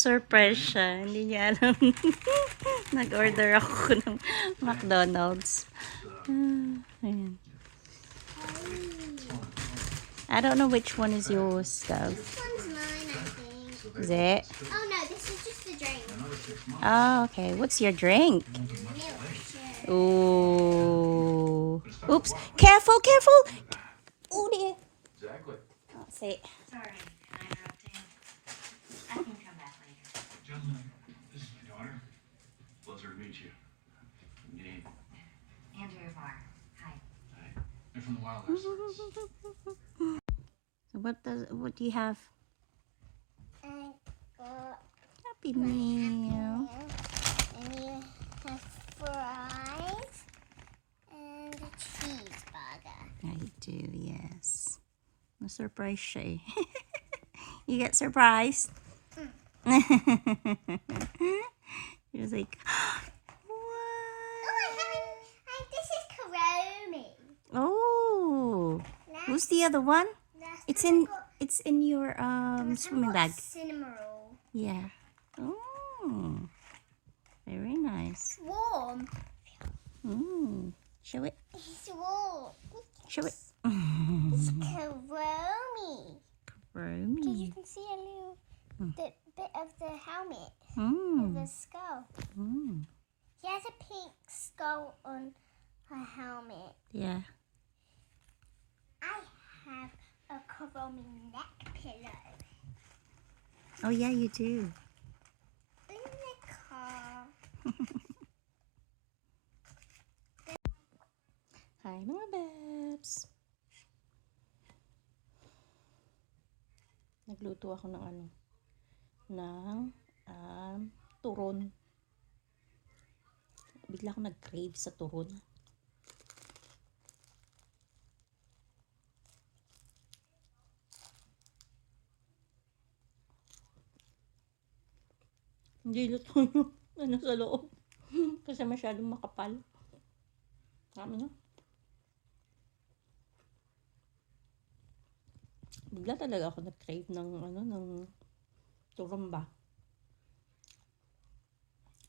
Na-surprise siya. Hindi niya alam. Nag-order ako ng McDonald's. Ayan. I don't know which one is yours, though. This one's mine, I think. Is it? Oh no, this is just a drink. Oh, okay. What's your drink? Milkshake. Ooh. Oops. Careful, careful. Oh, dear. Exactly. Oh, see. Sorry, I'm interrupting. I can come back later. Gentlemen, this is my daughter. Pleasure to meet you. Your name? Andrea Barr. Hi. Hi. They're from the Wildlife Service. So what do you have? I got Happy Meal. and you have fries and a cheeseburger. I do, yes. Na-surprise siya eh. You get surprised? He was like, what? This is Karomi. Oh, who's the other one? It's in your swimming bag. Cinema roll. Yeah. Oh, very nice. Warm. Show it. It's warm. Show it. It's Karomi. Romy. You can see a little bit of the helmet, the skull. He has a pink skull on her helmet. Yeah. I have a Karomi neck pillow Oh yeah, you do. in the car. Hi mga babs. Nagluto ako ng turon. Bigla ako nag-crave sa turon. Hindi luto yung sa loob. Kasi masyadong makapal. Kami na. Bigla talaga ako nag-crave ng turon ba.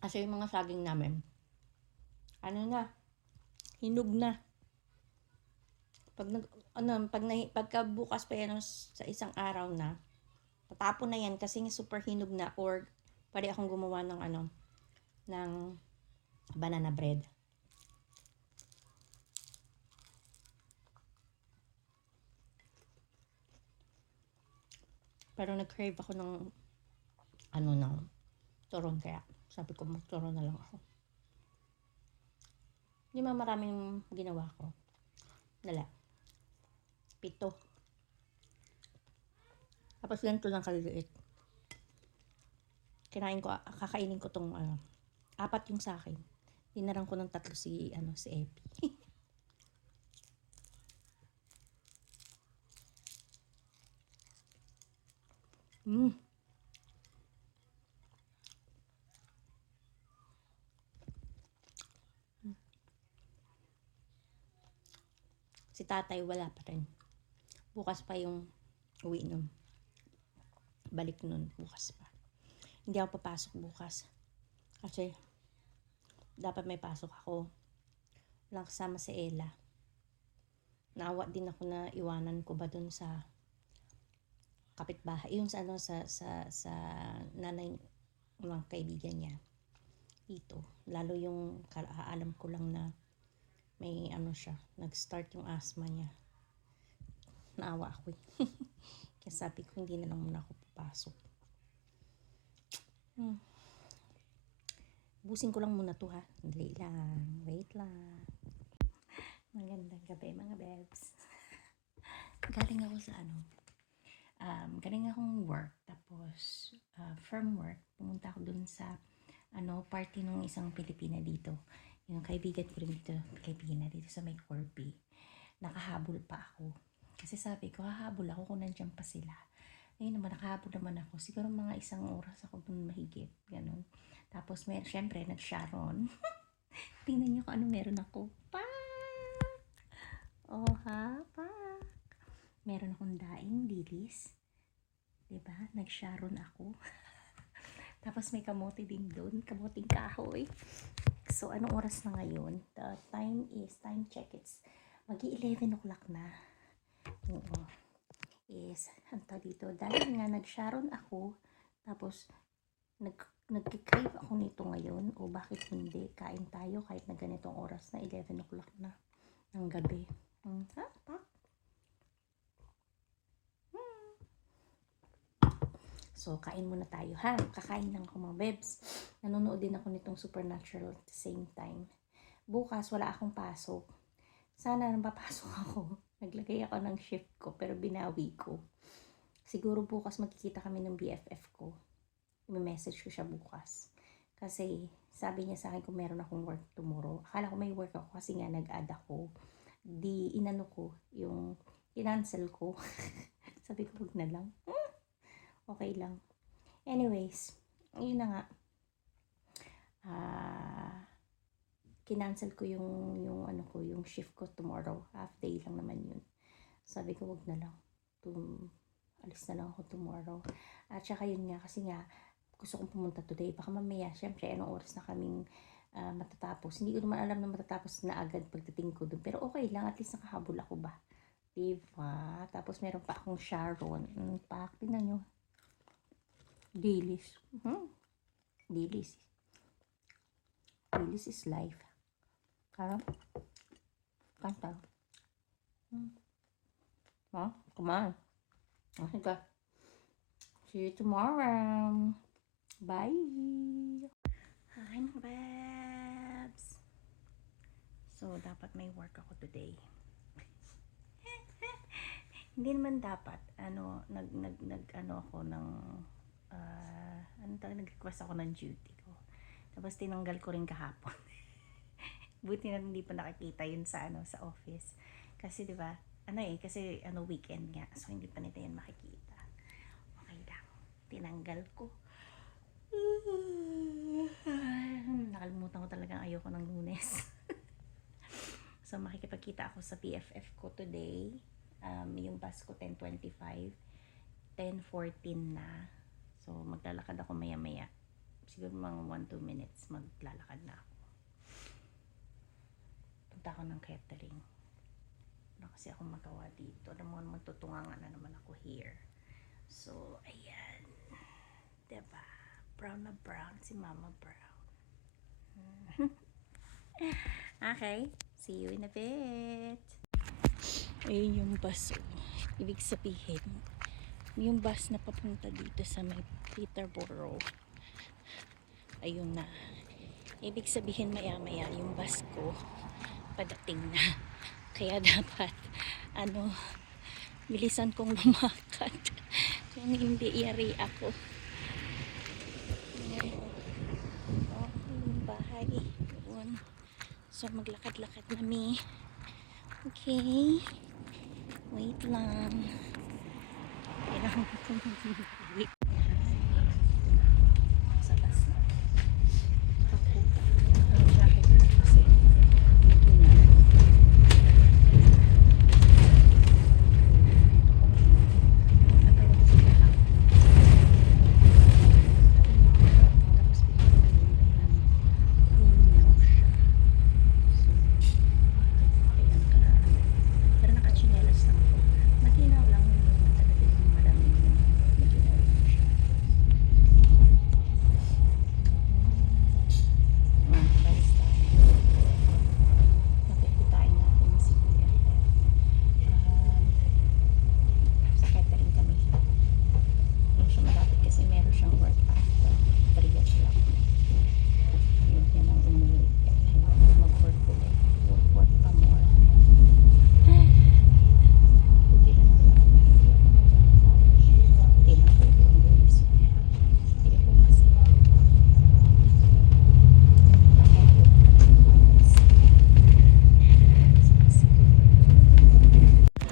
Kasi yung mga saging namin, hinog na. Pagka bukas pa yan sa isang araw na, patapon na yan kasi super hinog na, or pwede akong gumawa ng banana bread. Pero nag-crave ako ng turon, kaya sabi ko magturon na lang ako. Hindi maraming ginawa ko. 7. Tapos ganito lang kaliliit. Kakainin ko tong 4 yung sa akin. Dinaran ko ng 3 si Epi. Si tatay wala pa rin. Bukas pa yung uwi nun. Balik nun bukas pa. Hindi ako papasok bukas. Kasi dapat may pasok ako. Walang kasama si Ella. Naawa din ako na iwanan ko ba dun sa kapitbahay. Yung sa nanay mga kaibigan niya. Dito. Lalo yung alam ko lang na may siya, nag-start yung asthma niya. Naawa ako eh. Kaya sabi ko hindi na lang muna ako papasok. Busin ko lang muna to ha. Dali lang. Wait lang. Magandang gabi mga babes. Galing ako sa galing akong work. Tapos from work, pumunta ako dun sa party ng isang Pilipina dito. Yung kaibigan ko rin dito, sa may Corby. Nakahabol pa ako. Kasi sabi ko, hahabol ako kung nandiyan pa sila. Ngayon naman, nakahabol naman ako. Siguro mga 1 oras ako dun mahigit. Ganun. Tapos, syempre, nag-Sharon. Tingnan nyo kung ano meron ako. Pak! Oh, ha? Pak! Meron akong daing dilis. Diba? Nag-Sharon ako. Tapos may kamote din doon, kamoting kahoy. So, anong oras na ngayon? The time check, it's mag-11 o'clock na. Oo. Anto dito, dahil nga nag-sharon ako, tapos nag-crave ako nito ngayon, o bakit hindi, kain tayo kahit na ganitong oras na, 11 o'clock na ng gabi. Ha? Pa? So, kain muna tayo, ha? Kakain lang ako, mga bebs. Nanonood din ako nitong Supernatural at the same time. Bukas, wala akong pasok. Sana napapasok ako. Naglagay ako ng shift ko, pero binawi ko. Siguro bukas magkikita kami ng BFF ko. I-message ko siya bukas. Kasi, sabi niya sa akin kung meron akong work tomorrow. Akala ko may work ako kasi nga nag-add ako. Di, inano ko, yung kinancel ko. Sabi ko, huwag na lang. Okay lang. Anyways, yun na nga. Kinancel ko yung ano ko, yung shift ko tomorrow. Half day lang naman yun. Sabi ko, wag na lang. Alis na lang ako tomorrow. At saka yun nga, kasi nga, gusto kong pumunta today. Baka mamaya, syempre, anong oras na kaming matatapos. Hindi ko naman alam na matatapos na agad pagdating ko doon. Pero okay lang, at least nakahabol ako ba? Diba? Tapos meron pa akong Sharon. Tingnan nyo. Dilis. Dilis. Dilis is life. Kanta. Come on. Okay. See you tomorrow. Bye. Hi, mga babs. So, dapat may work ako today. Hindi naman dapat. Nag-request ako ng duty ko. Tapos tinanggal ko rin kahapon. Buti na hindi pa nakikita yun sa office. Kasi 'di ba? Kasi weekend nga. So hindi pa nila yan makikita. Okay lang. Tinanggal ko. Nakalimutan ko talagang ayoko ng Lunes. So makikipagkita ako sa PFF ko today. Yung bus ko 10:25. 10:14 na. So maglalakad ako maya-maya. Siguro mga 1-2 minutes maglalakad na ako. Punta ako ng catering. Wala kasi ako magawa dito. Alam mo naman, tutungangan na naman ako here. So, ayan. Diba? Brown na brown si Mama Brown. Okay. See you in a bit. Ayun yung bus. Ibig sabihin, yung bus na papunta dito sa may Peterborough. Ayun na. Ibig sabihin maya-maya yung bus ko padating na. Kaya dapat bilisan kong lumakad. Kung hindi, yari ako. Yung bahay. Yun. So maglakad-lakad kami. Okay. Wait lang. Kailangan ko mag-wait. Sa bus na. Kakuta. Ang jacket ko kasi.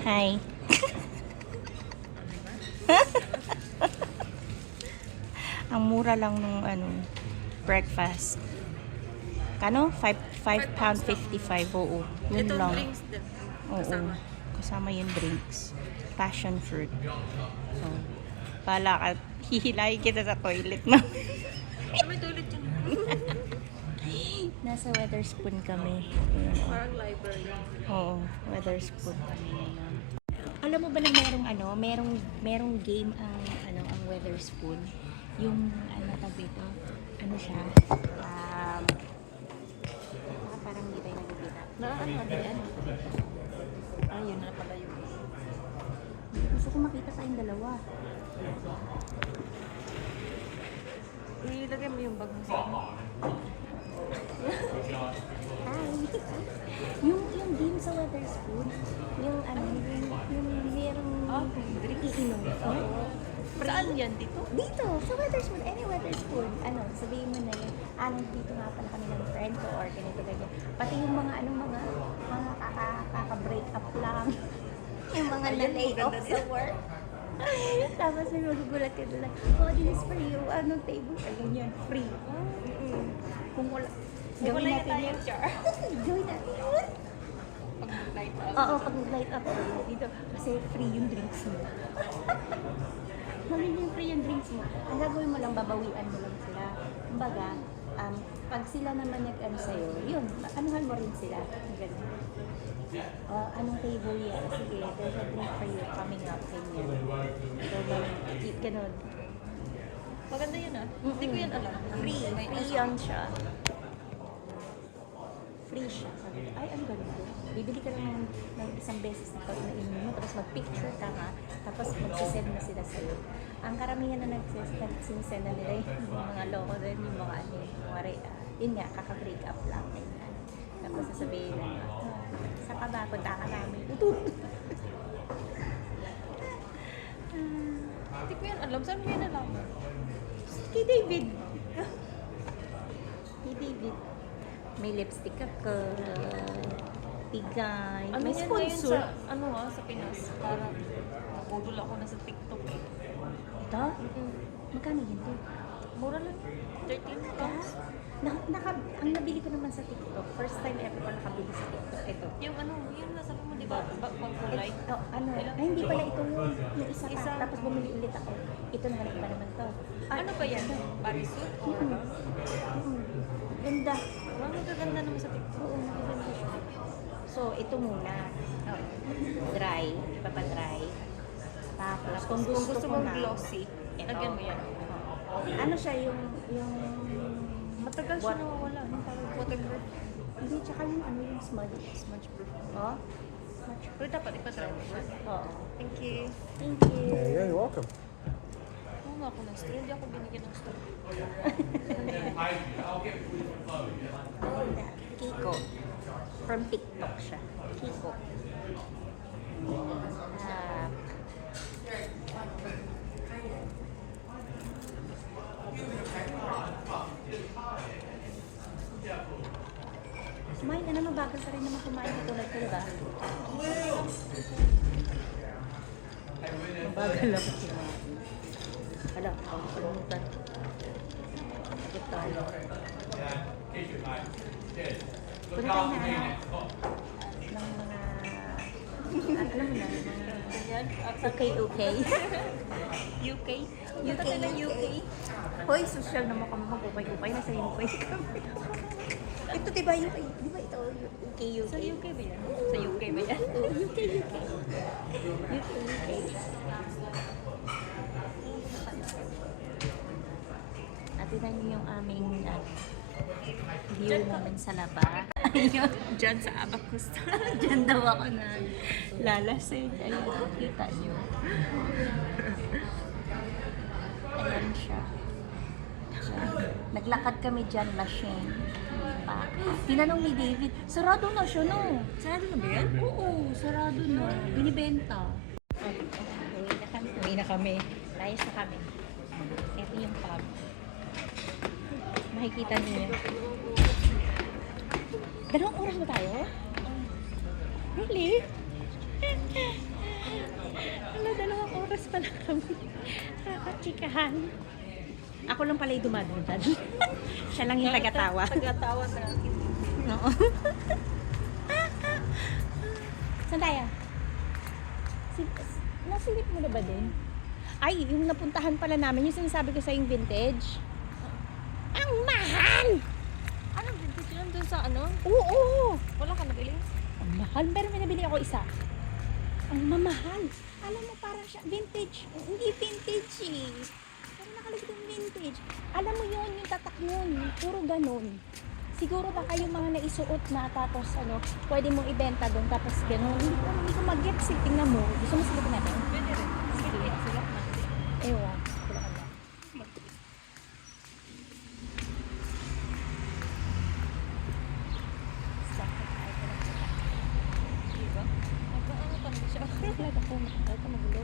Hi. Ang mura lang nung breakfast. Kano? £5.55. Oo. Yun Ito lang. drinks din. Oo. Kasama yung drinks. Passion fruit. So, pala ka. Hihilahin kita sa toilet na. May toilet yun. Nasa Weatherspoon kami. Parang library. Oo, Weatherspoon kami. Alam mo ba na merong game ang Weatherspoon? Yung tawag dito, ano siya? Parang hindi tayo nakikita. Ayun na pala yun. Gusto ko makita tayong dalawa. Ilagay mo yung bag mo sa ano. Hi! yung game sa Weatherspoon, yung merong iinom. Saan yan? Dito? Dito, sa Weatherspoon, any Weatherspoon. Sabihin mo na yun, dito nga pala kami ng friend ko or ganito ganyan. Pati yung mga kaka-break up lang. Yung mga na-lay off sa work. Tapos may magugulat ka doon, oh, this is for you. Anong table? Ganyan, free. Kung wala, gawin natin yun. Gawin natin yun. Pag mag-light up. Oo, pag mag-light up dito. Kasi free yung drinks mo. Magiging free yung drinks mo. Ang gagawin mo lang, babawian mo lang sila. Kumbaga, pag sila naman nag-ano sa'yo, yun, anuhan mo rin sila. Ganun. Anong table yan? Sige, there's a drink for you coming up. Ganyan. So, ganun. Maganda yun ah. Hindi ko yan alam. Free. Free yan siya. Free siya. Sabi ko, ay, ang ganito. Bibili ka lang ng isang beses na pag nainom mo, tapos mag-picture ka nga, tapos magsisend na sila sa'yo. Ang karamihan na nagsisend na nila yung mga loko din, yung mga yun nga, kaka-break up lang. Ganyan. Tapos sasabihin na, sa ka ba? Punta ka namin. Hindi ko yan alam. Saan mo yan alam? Kay David. Kay David. May lipstick ako. Tigay. Ano May yan ngayon sponsor. sa Pinas? Parang nabudol ako na sa TikTok eh. Ito? Magkano yun to? Mura lang. 13 pounds. Ang nabili ko naman sa TikTok, first time ever ko nakabili sa TikTok, ito. Yung yung nasabi mo, di ba? Pag-light. Hindi pala ito yung isa pa. Tapos bumili ulit ako. Ito naman iba naman to. Ano ba yan? Bodysuit? Or Ganda. Ang gaganda naman sa TikTok. Oo, maganda siya. So, ito muna. Dry. Ipapadry. Tapos, kung gusto mo mong na, glossy, lagyan mo yan. ano siya yung Matagal siya nawawala. Yung parang waterproof. hindi, tsaka yung smudge proof. Oh? Smudge proof. Pero dapat ipa-try mo siya. Oo. Thank you. Thank you. Yeah, you're welcome. Oo nga ako ng straw. Hindi ako binigyan ng straw. Kiko. From TikTok siya. Kiko. Kumain ka naman, bagal ka rin naman kumain katulad ko, diba? Mabagal ako kumain. Hala, ako kalimutan. Agad tayo. Punta tayo na ng mga, alam mo na, Yan. okay. UK? Punta tayo ng UK. Hoy, social naman kami, mag-upay-upay, nasa UK kami. Ito diba UK? Diba ito UK? Sa UK ba yan? Sa UK ba yan? UK. At tignan niyo yung aming view namin sa laba. Ayun, dyan sa Abacus. Dyan daw ako na lalasing. Ayun, kita niyo. Ayan siya. Naglakad kami dyan, Lashing. Tinanong ni David, sarado na siya, no? Sarado na ba yan? Oo, sarado na. Binibenta. Uwi na kami. Layas na kami. Ito yung pub. Makikita niyo. Dalawang oras ba tayo? Really? Dalawang oras pa lang kami. Kakachikahan. Ako lang pala yung dumaduntan. Siya lang yung tagatawa. Tagatawa sa akin. Oo. Saan tayo? Nasilip mo na ba din? Ay, yung napuntahan pala namin, yung sinasabi ko sa yung vintage. Oo! Wala ka nabili? Ang mahal. Pero may nabili ako isa. Ang mamahal. Alam mo, parang siya, vintage. Hindi vintage eh. Pero nakalagay yung vintage. Alam mo yun, yung tatak yun. Puro ganun. Siguro baka yung mga naisuot na tapos ano, pwede mong ibenta doon tapos ganun. Hindi ko mag-gets eh. Tingnan mo. Gusto mo silipin natin? Pwede rin. Sige, sila na. Ewan. Wala ka na. Diba? Nag-ano pa naman siya. Talaga po, matagal ka magulo.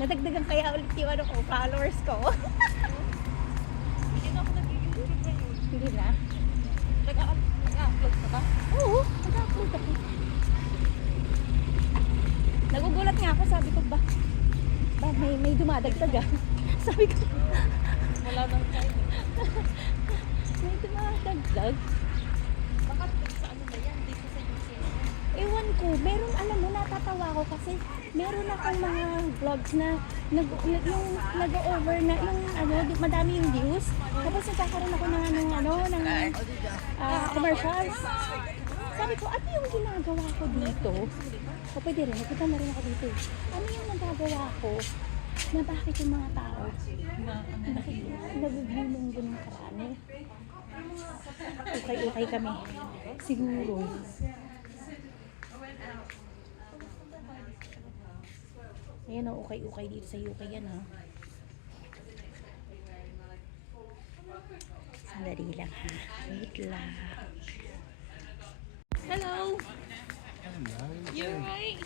Nadagdagan kaya ulit yung ano ko, followers ko. Hindi na ako nag-YouTube ngayon. Hindi na. Nag-upload ka ba? Oo, nag-upload ako. Nagugulat nga ako, sabi ko ba may dumadagdag ah. Sabi ko, Wala nang time. may dumadagdag. Baka sa ano na yan, dito sa UCM. Ewan ko, meron, alam mo, natatawa ko kasi meron akong mga vlogs na yung nag-over na, yung ano, madami yung views. Tapos nagkakaroon ako ng commercials. Sabi ko, ano yung ginagawa ko dito? O pwede rin, nakita na rin ako dito. Ano yung nagagawa ko na bakit yung mga tao nag-view ng ganun karami? Okay kami. Siguro. Ayan o, okay dito sa UK yan ha. Sandali lang ha. Wait lang. Hello! You're right.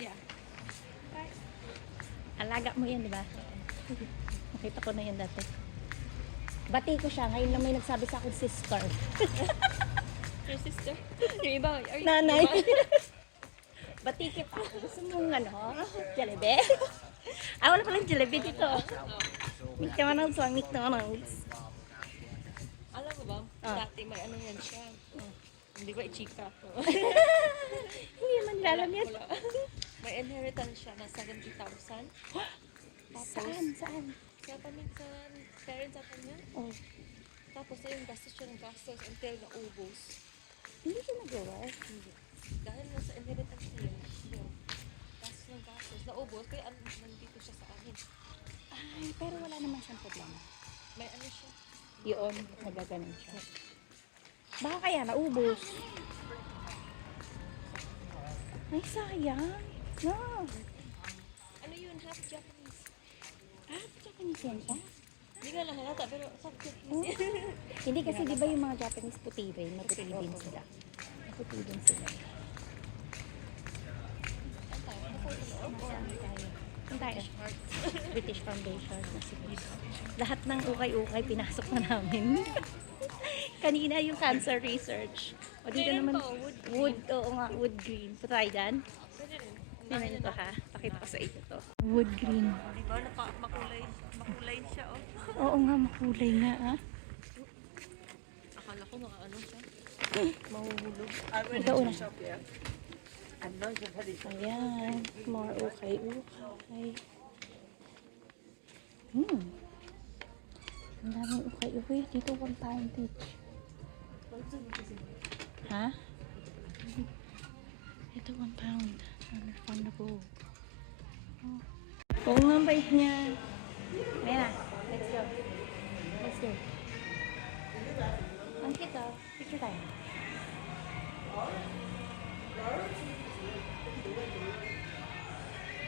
Yeah. Alaga mo yan, di ba? Nakita ko na yan dati. Bati ko siya. Ngayon lang may nagsabi sa akin, sister. Your sister? Yung iba, are you? Nanay. Bati kita. Gusto mong ano? Jalebi? Wala palang jalebi dito. McDonald's lang, McDonald's. Alam mo ba, Ah. dati may ano yan siya. Hindi ba i-chika? Hindi naman nila alam yan. Wala. May inheritance siya na 70,000. Saan? Saan? Sa paminsan, parents sa kanya. Oh, Tapos ayun, gastos siya ng gastos until naubos. hindi siya nagawa. Hindi. Dahil nasa inheritance niya yun. Gastos ng gastos. Naubos, kaya nandito siya sa amin. Ay, pero wala naman siyang problema. May ano siya. Yun, nagaganon siya. Baka kaya naubos. Ay, sayang. No. Ano yun, half Japanese. Japanese yan siya? Hindi nga lang halata, pero half Japanese. Oh. Hindi kasi di ba yung mga Japanese puti rin, maputi din sila. Maputi din sila. Saan tayo? British Foundation. Lahat ng ukay-ukay pinasok na namin. Kanina yung cancer research. O dito Meron naman, to, wood, oo nga, wood green. Patry dyan. Pwede rin. Tingnan ito ha. Pakita ko sa inyo to. Wood green. Di ba, makulay siya, oh. Oo nga, makulay nga ah. Akala ko mga ano siya. Mahuhulog. Ikaw una. Ayan. More ukay-ukay. Ang daming ukay-ukay. Dito 1 pound each. Ha? Ito 1 pound. Refundable. Oh. Oo nga, bait niya. Ayan na. Let's go. Let's go. Ang kita. Picture tayo.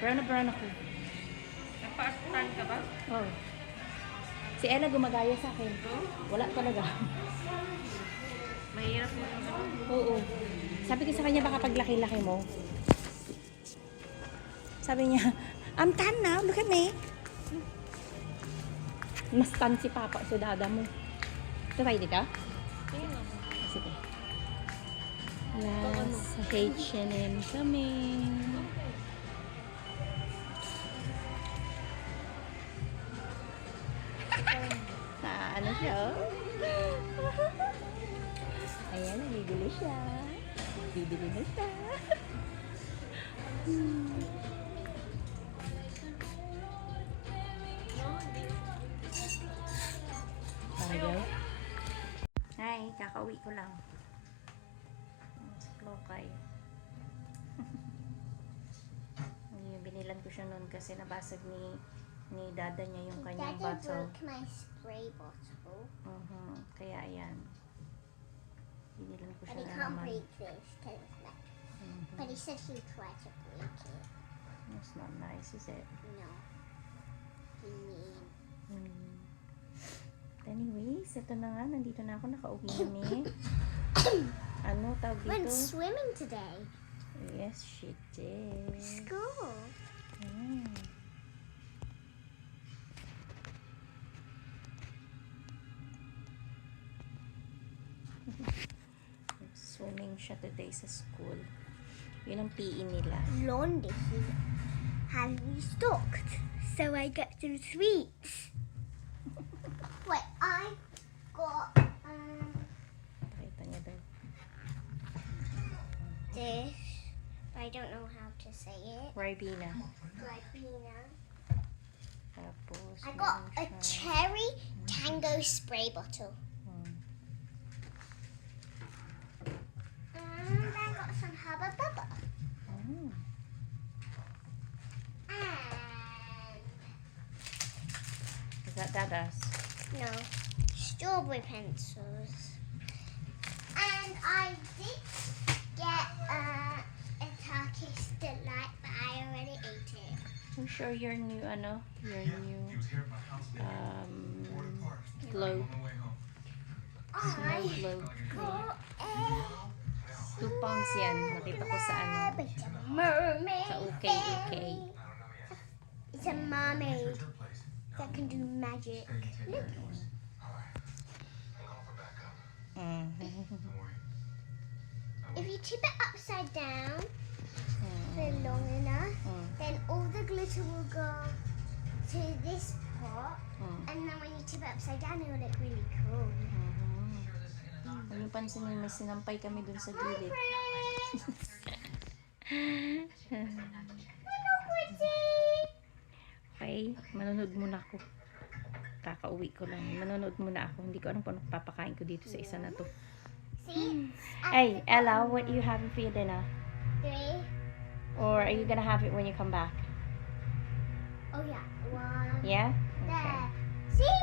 Brown na brown ako. Nagpa-aspan ka ba? Oh. Si Ella gumagaya sa akin. Wala talaga. Mahirap mo yung ano. Oo. Sabi ko sa kanya, baka paglaki-laki mo. Sabi niya, I'm tan now, look at me. Mas tan si Papa sa dada mo. Try dito? Tingnan mo. Sige. Last H&M kami. Ano siya, oh? Ayan, nabibili siya. Bibili na siya. video. Hi, kakauwi ko lang. Slow kayo. Binilan ko siya noon kasi nabasag ni dada niya yung kanyang Dada bottle. broke my spray bottle. Kaya ayan. Binilan ko But siya he na can't naman. break this because it's metal. But he said he would try to break it. It's not nice, is it? No. He mean. Anyways, ito na nga. Nandito na ako. Nakauwi na ni. Ano tawag Went dito? swimming today. Yes, she did. School. Swimming siya today sa school. Yun ang PE nila. Blondie has restocked, so I got some sweets. Wait, I got Pakita niya daw. this. I don't know how to say it. Ribena. Ribena. Tapos, I got a meron siya. cherry tango spray bottle. And I got some Hubba Bubba. And Is that Dada's? no, strawberry pencils. And I did get a Turkish delight, but I already ate it. I'm sure your new, your new, He was here at my house today. Tore it apart. globe. On the way home. Snow I globe. got a 2 pounds yan. Nakita ko sa It's a mermaid. Sa OK. It's a mermaid Your place. that can do magic. Look. Alright. I'm calling for backup. Don't worry. If you tip it upside down for long enough, then all the glitter will go to this pot, and then when you tip it upside down, it will look really cool. Kung yung pansin niyo, may sinampay kami dun sa Hi, gilid. friends. Hello, pretty. Okay, manonood muna ako. Kakauwi ko lang. Manonood muna ako. Hindi ko alam kung anong papakain ko dito sa isa na to. See? Hey, Ella, what are you having for your dinner? 3. Or are you gonna have it when you come back? Oh yeah. 1. Yeah? There. See?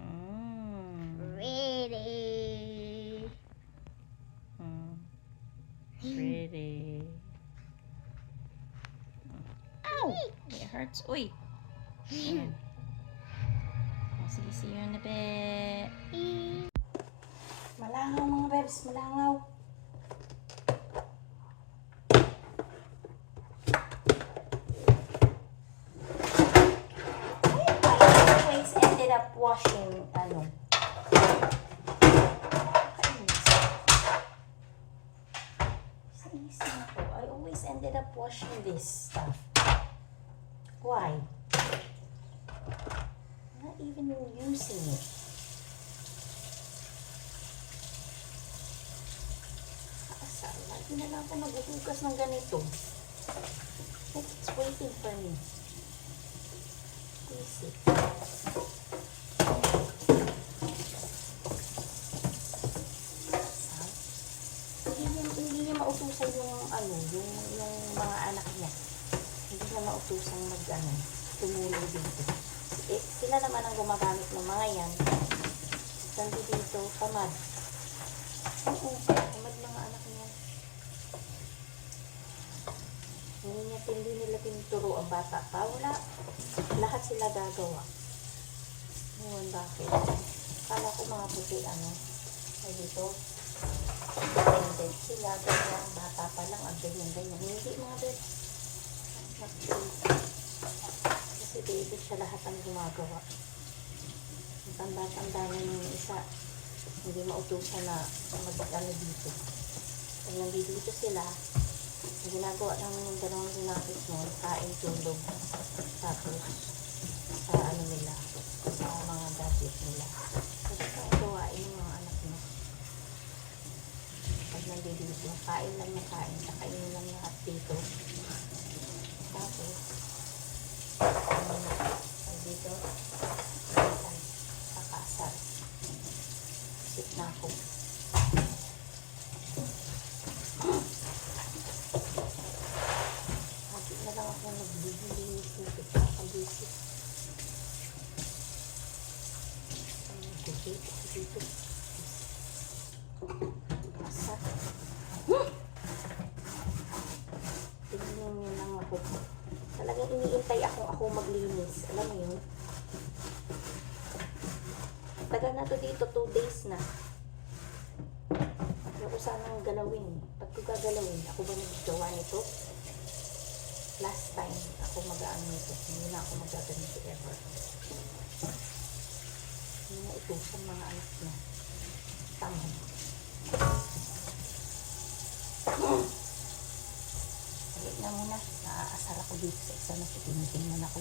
Mm. Really. Pretty. Ow! It hurts. Uy! Ayan. Oh, sige, see you in a bit. Malangaw mga bebs, malangaw. I always ended up washing, I always ended up washing this stuff. Why? Not even using it. Lagi na lang ako maghuhugas ng ganito. Like it's waiting for me. Easy. Hindi niya mautusan yung yung mga anak niya. Hindi niya mautusan tumulong dito. Sila naman ang gumagamit ng mga yan. Tandi dito, tamad. Oo, tamad mga anak niya. Hindi nila tinuturo ang bata pa. Wala. Lahat sila gagawa. Ngayon, bakit? Kala ko mga puti, ay dito. Dependent sila. Ganyan, bata pa lang. Ang ganyan. Hindi mga bed. Kasi David siya lahat ang gumagawa. Ang tanda-tanda na yung isa. Hindi mautusan na dito. Pag nandito sila, ang ginagawa ng dalawang ginapit mo, kain, tulog, tapos sa nila, sa mga gadget nila. Kasi kung gawain ng mga anak mo, pag nandito, kain lang yung kain, kakainin lang lahat dito. Tapos, dito, kakain, Talagang iniintay ako maglinis. Alam mo yun? Tagal na to dito, 2 days na. Ayoko sanang galawin. Pag ko gagalawin, ako ba naggawa nito? Last time, ako mag-aano nito. Hindi na ako magaganito ever. Hindi na ito sa mga anak niya. Tama. Balik na muna. Naaasar ako dito sa isa na tinitingnan ako.